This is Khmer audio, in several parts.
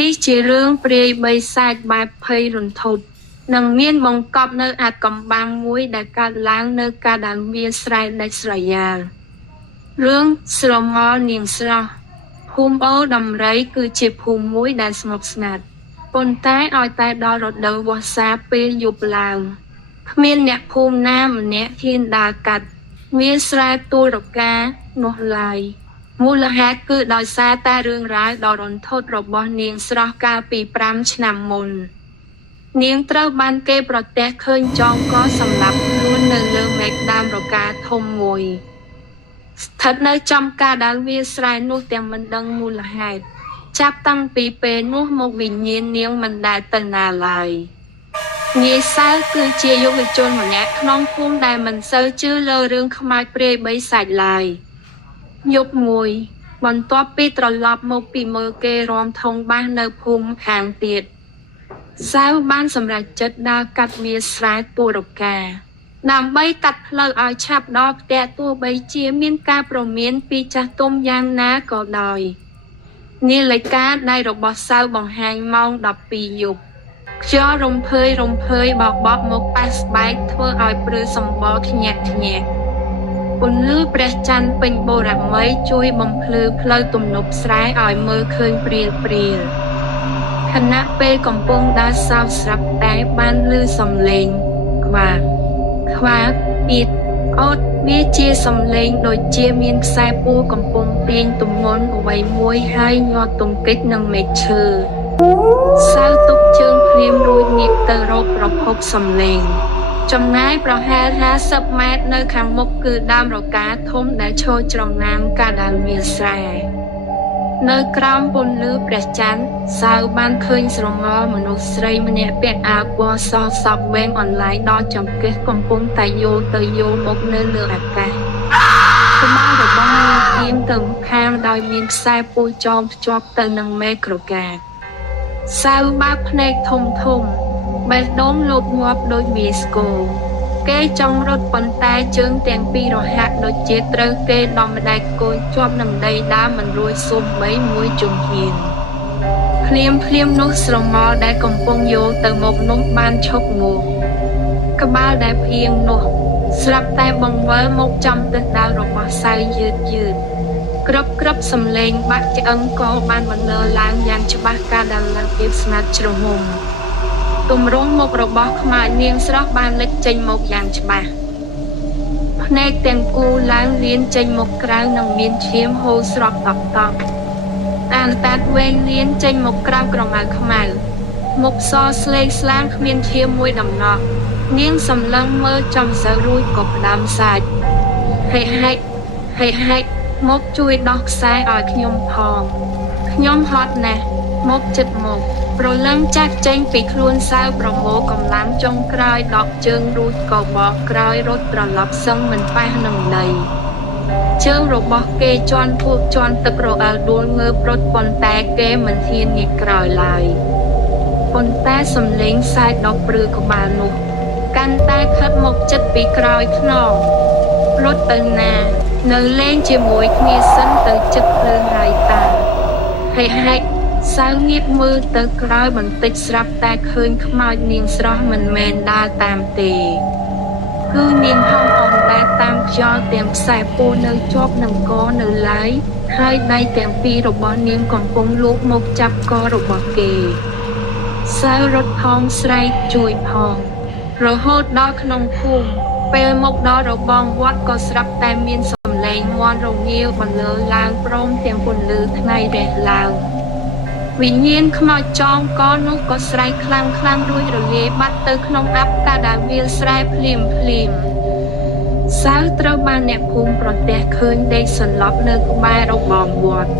នេះជារឿងព្រាយបីសាច់បែបភ័យរន្ធត់និងមានបង្កប់នៅអាថ៌កំបាំងមួយដែលកើតឡើងនៅកាលដែលវាស្រែដាច់ស្រយាលរឿងស្រមោលនាងស្រស់ភូមិអូដំរីគឺជាភូមិមួយដែលស្ងប់ស្ងាត់ប៉ុន្តែឲ្យតែដល់រដូវវស្សាពេលយប់ឡើងគ្មានអ្នកភូមិណាម្នាក់ហ៊ានដើរកាត់វាស្រែទួលរកានោះឡើយមូលហេតុគឺដោយសារតែរឿងរ៉ាវដ៏រន្ធត់របស់នាងស្រស់កាលពី5ឆ្នាំមុននាងត្រូវបានគេប្រទះឃើញចងកសម្លាប់ខ្លួននៅលើមែកដើមរកាធំមួយស្ថិតនៅចំការដែលវាស្រែនោះទាំងមិនដឹងមូលហេតុចាប់តាំងពីពេលនោះមកវិញ្ញាណនាងមិនដែលទៅណាឡើយនាយសៅគឺជាយុវជនម្នាក់ក្នុងភូមិដែលមិនសូវជឿលើរឿងខ្មោចព្រាយបីសាច់ឡើយយប់មួយបន្ទាប់ពីត្រឡប់មកពីមើលគេរាំធុងបាសនៅភូមិខាងទៀតសៅបានសម្រេចចិត្តដើរកាត់វាស្រែទួលរកាដើម្បីកាត់ផ្លូវឲ្យឆាប់ដល់ផ្ទះទោះបីជាមានការព្រមានពីចាស់ទុំយ៉ាងណាក៏ដោយនាឡិកាដៃរបស់សៅបង្ហាញម៉ោង12យប់ខ្យល់រំភើយបោកបក់មកប៉ះស្បែកធ្វើឲ្យព្រឺសម្បល់ខ្ញាក់ខ្ញាក់ពន្លឺព្រះច័ន្ទពេញបូរមីជួយបំភ្លឺផ្លូវទំនប់ស្រែឲ្យមើលឃើញព្រាលខណៈពេលកំពុងដើរសោកស្រាប់តែបានឮសំឡេងខ្វាក់អៀតអូតវាជាសំឡេងដូចជាមានខ្សែពួរកំពុងទាញទម្ងន់អ្វីមួយហើយញាត់ទង្គិចនឹងមែកឈើសៅទុកជើងភ្លាមរួចងាកទៅរកប្រភពសំឡេងចម្ងាយប្រហែល50ម៉ែត្រនៅខាងមុខគឺដើមរកាធំដែលឈរច្រងាំកាដាលវាស្រែនៅក្រោមពន្លឺព្រះច័ន្ទសៅបានឃើញស្រមោលមនុស្សស្រីម្នាក់ពាក់អាវពណ៌សសក់វែងអន្លាយដល់ចង្កេះកំពុងតែយោលទៅយោលមកនៅលើអាកាសក្បាលរបស់នាងទៀងទៅម្ខាងដោយមានខ្សែពួរចងភ្ជាប់ទៅនឹងមេក្រកាសៅបើកភ្នែកធំបេះដូងលោតងាប់ដូចវាស្គរគេចង់រត់ប៉ុន្តែជើងទាំងពីររហាក់ដូចជាត្រូវគេដំម្ដែកគោលជាប់នឹងដីដើមមិនរួចសូម្បីមួយជំហានភ្លាមនោះស្រមោលដែលកំពុងយោលទៅមុខនោះបានឈប់ងក់ក្បាលដែលភៀងនោះស្រាប់តែបង្វិលមកចំទិសដៅរបស់សៅយឺតក្រឹបសំឡេងបាក់ឆ្អឹងក៏បានបន្លឺឡើងយ៉ាងច្បាស់កាលដែលឡើងភាពស្ងាត់ជ្រងំទម្រង់មុខរបស់ខ្មោចនាងស្រស់បានលេចចេញមកយ៉ាងច្បាស់ភ្នែកទាំងគូឡើងលៀនចេញមកក្រៅនិងមានឈាមហូរស្រក់តក់តាតវែងលៀនចេញមកក្រៅក្រមៅខ្មៅមុខសស្លេកស្លាងគ្មានឈាមមួយដំណក់នាងសម្លឹងមើលចំសៅរួចក៏ផ្ដាំសាច់ហេហែកមកជួយដោះខ្សែឲ្យខ្ញុំផងខ្ញុំហត់ណាស់មកចិត្តមកប្រលឹងចាក់ចេញពីខ្លួនសៅប្រមូលកម្លាំងចុងក្រោយដកជើងរួចក៏បកក្រោយរត់ត្រឡប់សឹងមិនប៉ះនឹងដីជើងរបស់គេជន់ភក់ជន់ទឹករអិលដួលងើបរត់ប៉ុន្តែគេមិនហ៊ានងាកក្រោយឡើយប៉ុន្តែសំឡេងសែកដកព្រឺក្បាលនោះកាន់តែខិតមកចិត្តពីក្រោយខ្នងរត់ទៅណានៅលេងជាមួយគ្នាសិនទៅចិត្តភ្លើងហើយតាហេហែកសៅងៀបមើលទៅក្រោយបន្តិចស្រាប់តែឃើញខ្មោចនាងស្រស់មិនមែនដើរតាមទេគឺនាងហោះអង្ដែតតាមខ្យល់ទាំងខ្សែពួរនៅជាប់នឹងកនៅឡើយហើយដៃទាំងពីររបស់នាងកំពុងលូកមកចាប់ករបស់គេសៅរត់ផងស្រែកជួយផងរហូតដល់ក្នុងភូមិពេលមកដល់របងវត្តក៏ស្រាប់តែមានសំឡេងមាន់រងាវបន្លឺឡើងព្រមទាំងពន្លឺថ្ងៃរះឡើងវិញ្ញាណខ្មោចចងកនោះក៏ស្រែកខ្លាំងរួចរលាយបាត់ទៅក្នុងអបកាដាវាលស្រែភ្លាមសៅត្រូវបានអ្នកភូមិប្រទះឃើញដេកសន្លប់នៅក្បែររបងវត្ត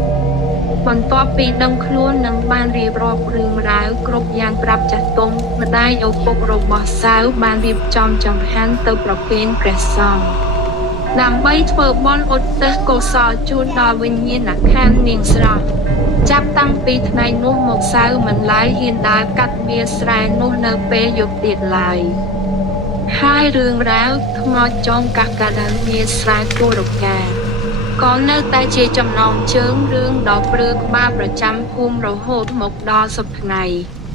បន្ទាប់ពីដឹងខ្លួននិងបានរៀបរាប់រឿងរ៉ាវគ្រប់យ៉ាងប្រាប់ចាស់ទុំម្ដាយឪពុករបស់សៅបានរៀបចំចង្ហាន់ទៅប្រគេនព្រះសង្ឃដើម្បីធ្វើបុណ្យឧទ្ទិសកុសលជូនដល់វិញ្ញាណក្ខន្ធនាងស្រស់ចាប់តាំងពីថ្ងៃនោះមកសៅមិនឡើយហ៊ានដើរកាត់វាស្រែនោះនៅពេលយប់ទៀតឡើយហើយរឿងរ៉ាវថ្មចងកាដាលវាស្រែគោរកា ក៏នៅតែជាចំណងជើងរឿងដ៏ព្រឺក្បាលប្រចាំភូមិរហូតមកដល់សព្វថ្ងៃ។